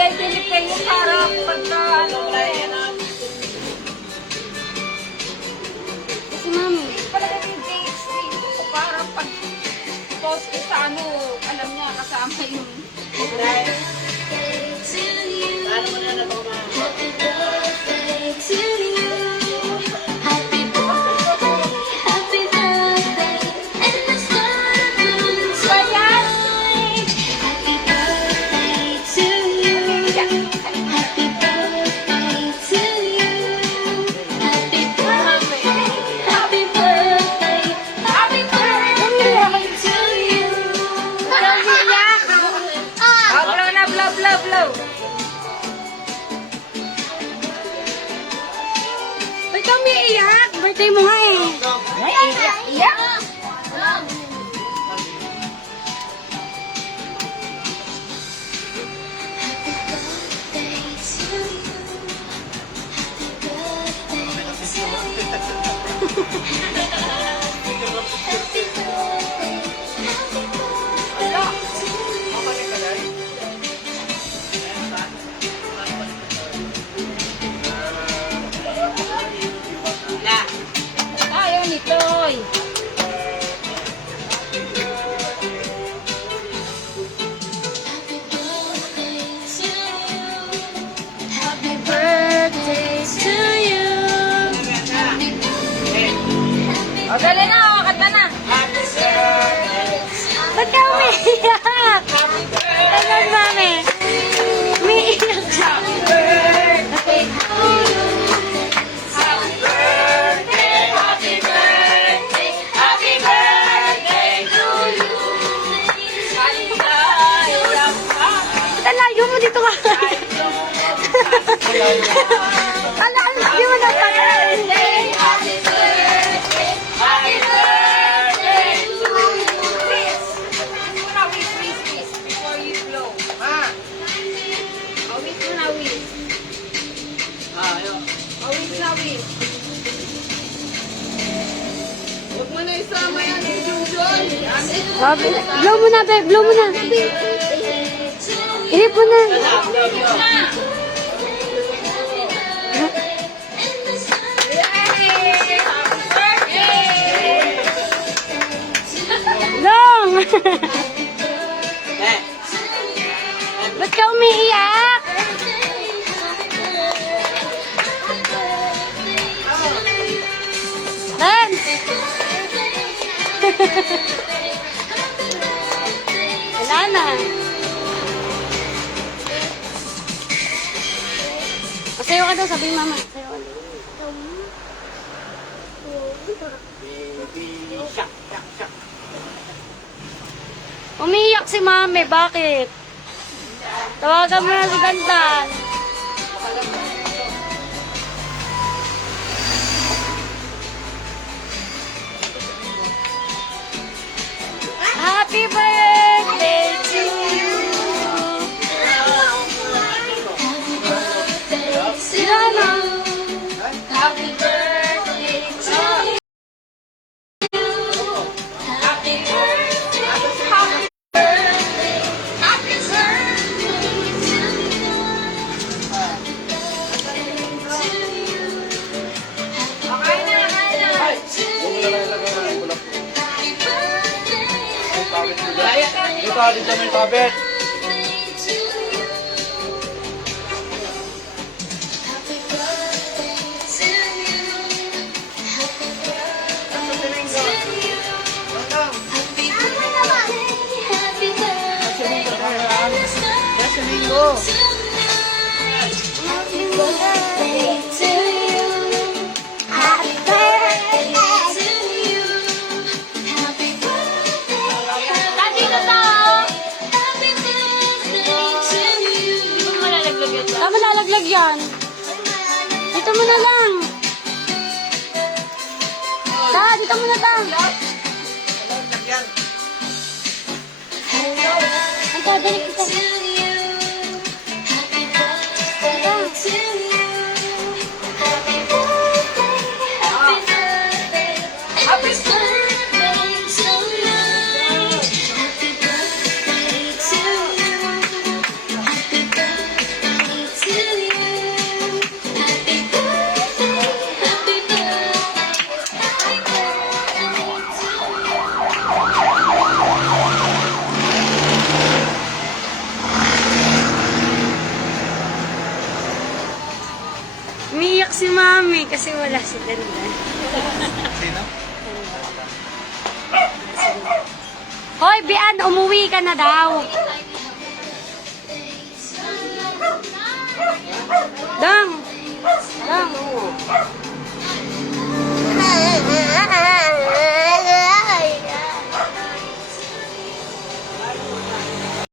Bibigay kayo para pagka ano. Kasi mami. Palagay yung dates dito para pag post ko sa ano, alam niya kasama yung Ano mo na ito ma? Ba't ka umiiyak? Birthday mo nga eh. ay, iyak. Ayaw nitoy. Happy birthday to you. O, dali na, o, kanta na. Ba't ka umiiyak? Tagal mami. Umiiyak siya. Ba't layo mo dito ka? Hindi mo na pala. Wish before you blow. O, wish mo na wish. O, wish na wish. Huwag mo na isama yan si Junjun. Blow mo na, babe. Blow mo na. Ihip mo na. Long! Ba't ka umiiyak? Lan! Wala na. Sayo ka daw, sabi ni mama. Sayo ka daw. Umiiyak si mami, bakit? Tawagan mo na si Dandan. Happy birthday to you. Sinana. Happy birthday to you. Happy birthday. Happy birthday. Happy Dito, dito may tabet. Tama lalaglag yan. Dito mo na lang. Dito mo na ta. Ang dadalik kita. kasi wala si Ganda. Sino? Hoy, Bian, umuwi ka na daw. Dang. Dang.